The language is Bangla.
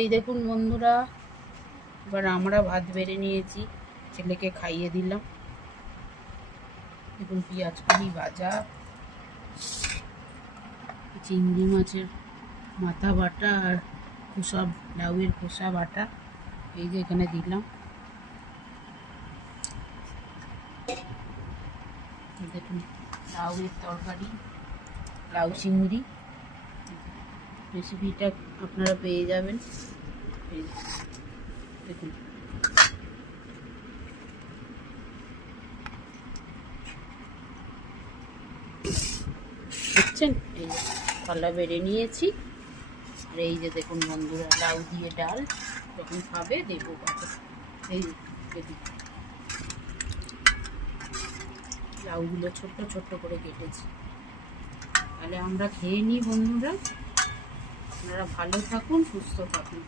এই দেখুন বন্ধুরা, এবার আমরা ভাত বেড়ে নিয়েছি, ছেলেকে খাইয়ে দিলাম। দেখুন পেঁয়াজ কলি ভাজা, চিংড়ি মাছের মাথা বাটা আর খোসা, লাউয়ের খোসা বাটা এই যে এখানে দিলাম। দেখুন লাউয়ের তরকারি, লাউ চিংড়ি। রেসিপিটা আপনারা পেয়ে যাবেন। দেখুন দেখছেন, এই যে থালা বেড়ে নিয়েছি। আর এই যে দেখুন বন্ধুরা, লাউ দিয়ে ডাল যখন খাবে দেবো পাতে। এই দেখুন লাউগুলো ছোট্ট ছোট্ট করে কেটেছি। তাহলে আমরা খেয়ে নিই বন্ধুরা। আপনারা ভালো থাকুন, সুস্থ থাকুন।